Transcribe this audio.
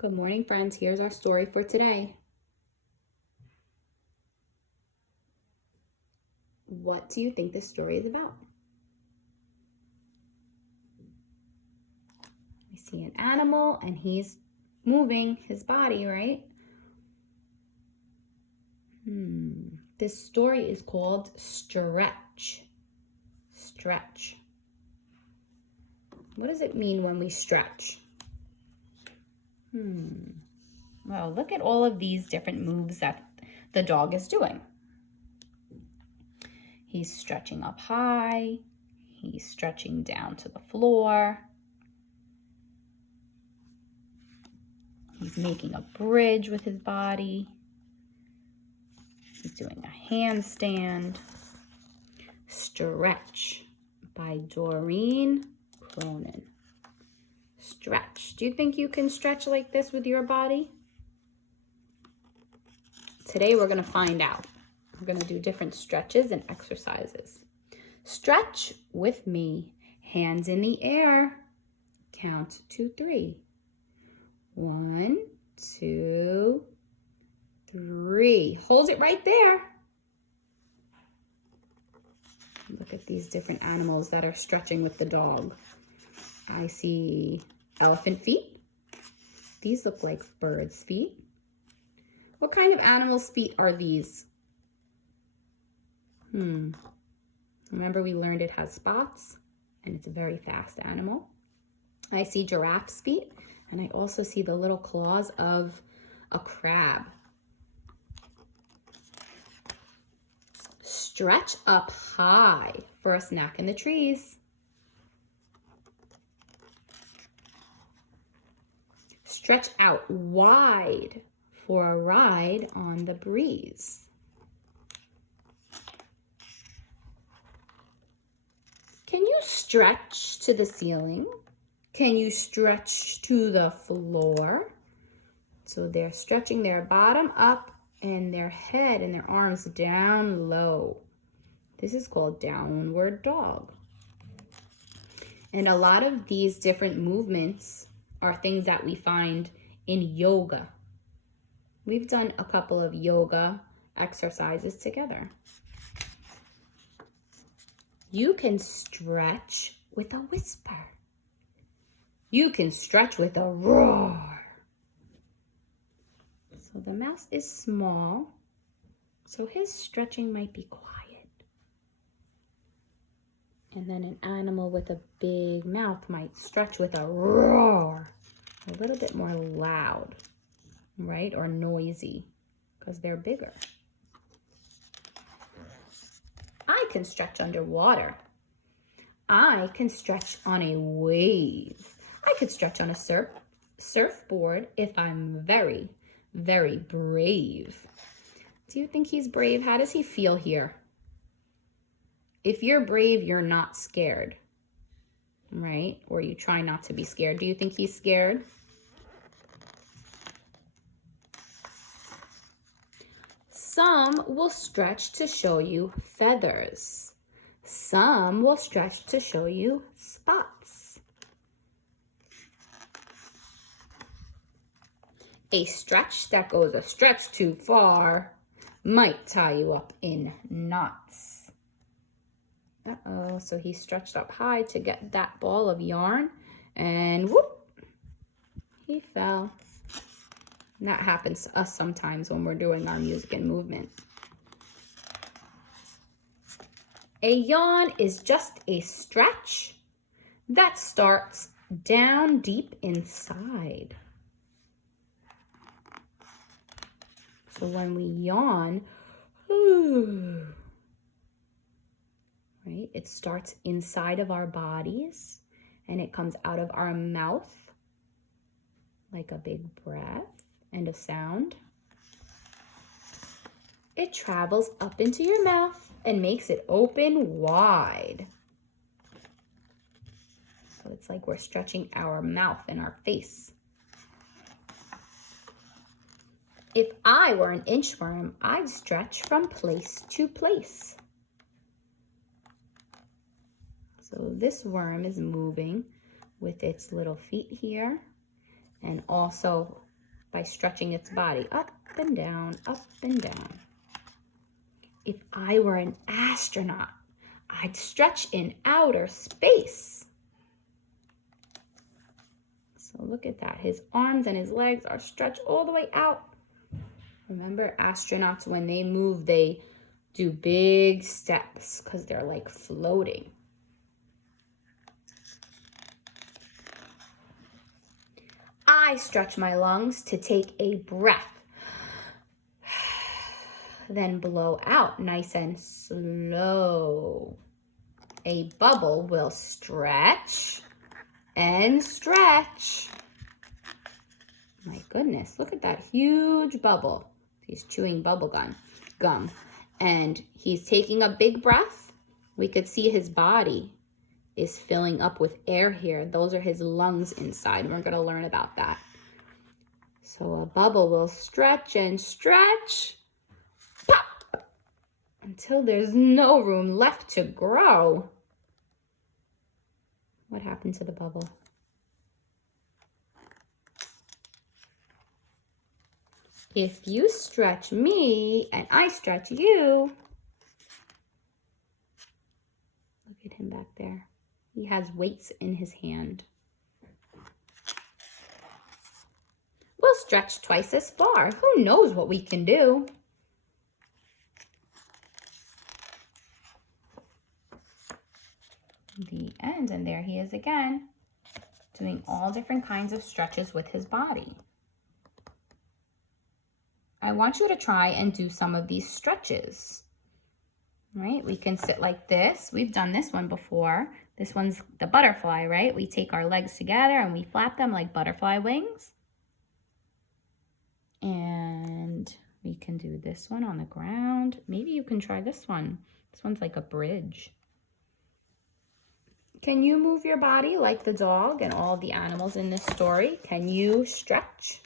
Good morning, friends. Here's our story for today. What do you think this story is about? We see an animal and he's moving his body, right? This story is called Stretch. Stretch. What does it mean when we stretch? Well, look at all of these different moves that the dog is doing. He's stretching up high. He's stretching down to the floor. He's making a bridge with his body. He's doing a handstand. Stretch by Doreen Cronin. Stretch. Do you think you can stretch like this with your body? Today we're going to find out. We're going to do different stretches and exercises. Stretch with me. Hands in the air. Count to 3. 1, 2, 3. Hold it right there. Look at these different animals that are stretching with the dog. I see elephant feet. These look like birds' feet. What kind of animals' feet are these? Remember we learned it has spots and it's a very fast animal. I see giraffe's feet and I also see the little claws of a crab. Stretch up high for a snack in the trees. Stretch out wide for a ride on the breeze. Can you stretch to the ceiling? Can you stretch to the floor? So they're stretching their bottom up and their head and their arms down low. This is called downward dog. And a lot of these different movements are things that we find in yoga. We've done a couple of yoga exercises together. You can stretch with a whisper. You can stretch with a roar. So the mouse is small, so his stretching might be quiet. And then an animal with a big mouth might stretch with a roar, a little bit more loud, right? Or noisy, because they're bigger. I can stretch underwater. I can stretch on a wave. I could stretch on a surfboard if I'm very, very brave. Do you think he's brave? How does he feel here? If you're brave, you're not scared, right? Or you try not to be scared. Do you think he's scared? Some will stretch to show you feathers. Some will stretch to show you spots. A stretch that goes a stretch too far might tie you up in knots. Uh-oh, so he stretched up high to get that ball of yarn and whoop, he fell. And that happens to us sometimes when we're doing our music and movement. A yawn is just a stretch that starts down deep inside. So when we yawn, right, it starts inside of our bodies and it comes out of our mouth like a big breath and a sound. It travels up into your mouth and makes it open wide. So it's like we're stretching our mouth and our face. If I were an inchworm, I'd stretch from place to place. So this worm is moving with its little feet here and also by stretching its body up and down, up and down. If I were an astronaut, I'd stretch in outer space. So look at that. His arms and his legs are stretched all the way out. Remember, astronauts, when they move, they do big steps because they're like floating. I stretch my lungs to take a breath. Then blow out nice and slow. A bubble will stretch and stretch. My goodness, look at that huge bubble. He's chewing bubble gum. And he's taking a big breath. We could see his body is filling up with air here. Those are his lungs inside. We're going to learn about that. So a bubble will stretch and stretch. Pop! Until there's no room left to grow. What happened to the bubble? If you stretch me and I stretch you, look at him back there. He has weights in his hand. We'll stretch twice as far. Who knows what we can do? The end, and there he is again, doing all different kinds of stretches with his body. I want you to try and do some of these stretches. Right? We can sit like this. We've done this one before. This one's the butterfly, right? We take our legs together and we flap them like butterfly wings. And we can do this one on the ground. Maybe you can try this one. This one's like a bridge. Can you move your body like the dog and all the animals in this story? Can you stretch?